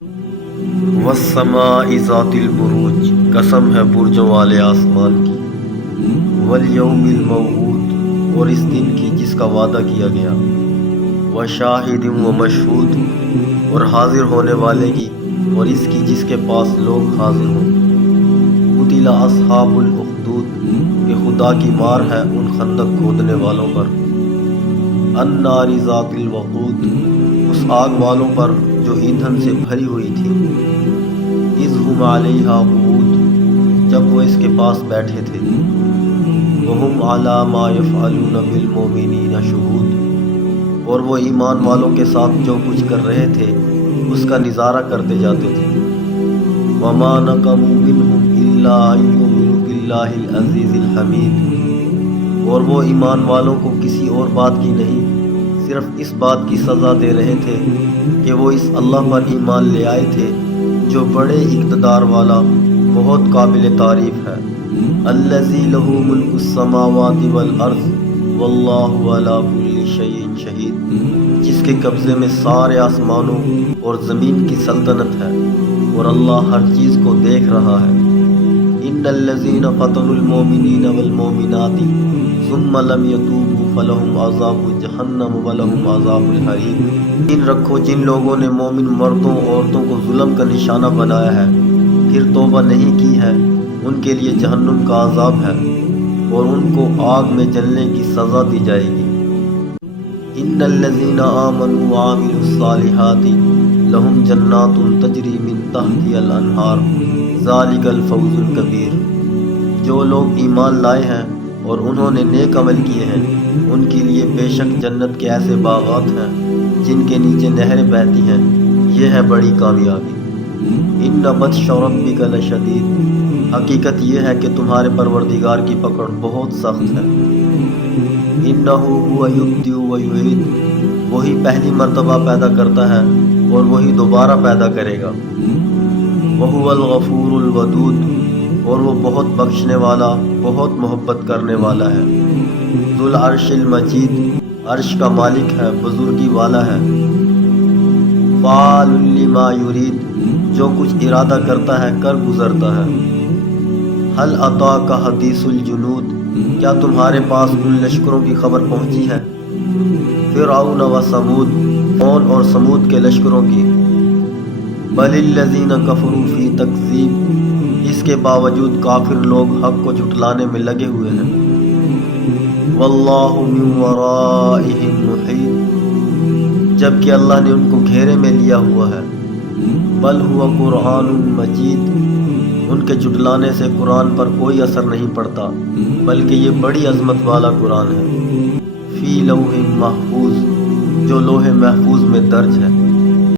والسماء ذات البروج، قسم ہے برجوں والے آسمان کی، والیوم الموعود، اور اس دن کی جس کا وعدہ کیا گیا، وشاہد و مشہود، اور حاضر ہونے والے کی، اور اس کی جس کے پاس لوگ حاضر ہوں۔ قتل اصحاب الاخدود، کہ خدا کی مار ہے ان خندق کھودنے والوں پر، النار ذات الوقود، اس آگ والوں پر جو ایندھن سے بھری ہوئی تھی، اذ ہم علیہا قعود، جب وہ اس کے پاس بیٹھے تھے، وہم علی ما یفعلون بالمؤمنین شہود، اور وہ ایمان والوں کے ساتھ جو کچھ کر رہے تھے اس کا نظارہ کرتے جاتے تھے۔ وما نقموا منہم الا ان یؤمنوا باللہ العزیز الحمید، اور وہ ایمان والوں کو کسی اور بات کی نہیں، صرف اس بات کی سزا دے رہے تھے کہ وہ اس اللہ پر ایمان لے آئے تھے جو بڑے اقتدار والا، بہت قابل تعریف ہے۔ الذی لہ ملک السماوات والارض واللہ علی کل شیء شہید، جس کے قبضے میں سارے آسمانوں اور زمین کی سلطنت ہے اور اللہ ہر چیز کو دیکھ رہا ہے۔ ان الذین فتنوا المؤمنین والمؤمنات ثم لم یتوبوا فلہم عذاب جہنم ولہم عذاب الحریق، یقین رکھو جن لوگوں نے مومن مردوں عورتوں کو ظلم کا نشانہ بنایا ہے پھر توبہ نہیں کی ہے، ان کے لیے جہنم کا عذاب ہے اور ان کو آگ میں جلنے کی سزا دی جائے گی۔ ان الذین آمنوا وعملوا الصالحات لہم جنات تجری من تحتها الانہار ذالک الفوز الکبیر، جو لوگ ایمان لائے ہیں اور انہوں نے نیک عمل کیے ہیں ان کے لیے بے شک جنت کے ایسے باغات ہیں جن کے نیچے نہریں بہتی ہیں، یہ ہے بڑی کامیابی۔ ان بطش ربک لشدید، حقیقت یہ ہے کہ تمہارے پروردگار کی پکڑ بہت سخت ہے۔ انہ هو یبدئ ویعید، وہی پہلی مرتبہ پیدا کرتا ہے اور وہی دوبارہ پیدا کرے گا۔ وہو الغفور الودود، اور وہ بہت بخشنے والا، بہت محبت کرنے والا ہے۔ ذو العرش المجید، عرش کا مالک ہے، بزرگی والا ہے۔ فعال لما یرید، جو کچھ ارادہ کرتا ہے کر گزرتا ہے۔ هل اتاک حدیث الجنود، کیا تمہارے پاس ان لشکروں کی خبر پہنچی ہے، فرعون و ثمود، فرعون اور ثمود کے لشکروں کی۔ بل الذین کفروا فی تکذیب، اس کے باوجود کافر لوگ حق کو جھٹلانے میں لگے ہوئے ہیں۔ واللہ من ورائہم محیط، جبکہ اللہ نے ان کو گھیرے میں لیا ہوا ہے۔ بل هو قرآن مجید، ان کے جھٹلانے سے قرآن پر کوئی اثر نہیں پڑتا بلکہ یہ بڑی عظمت والا قرآن ہے۔ فی لوح محفوظ، جو لوح محفوظ میں درج ہے۔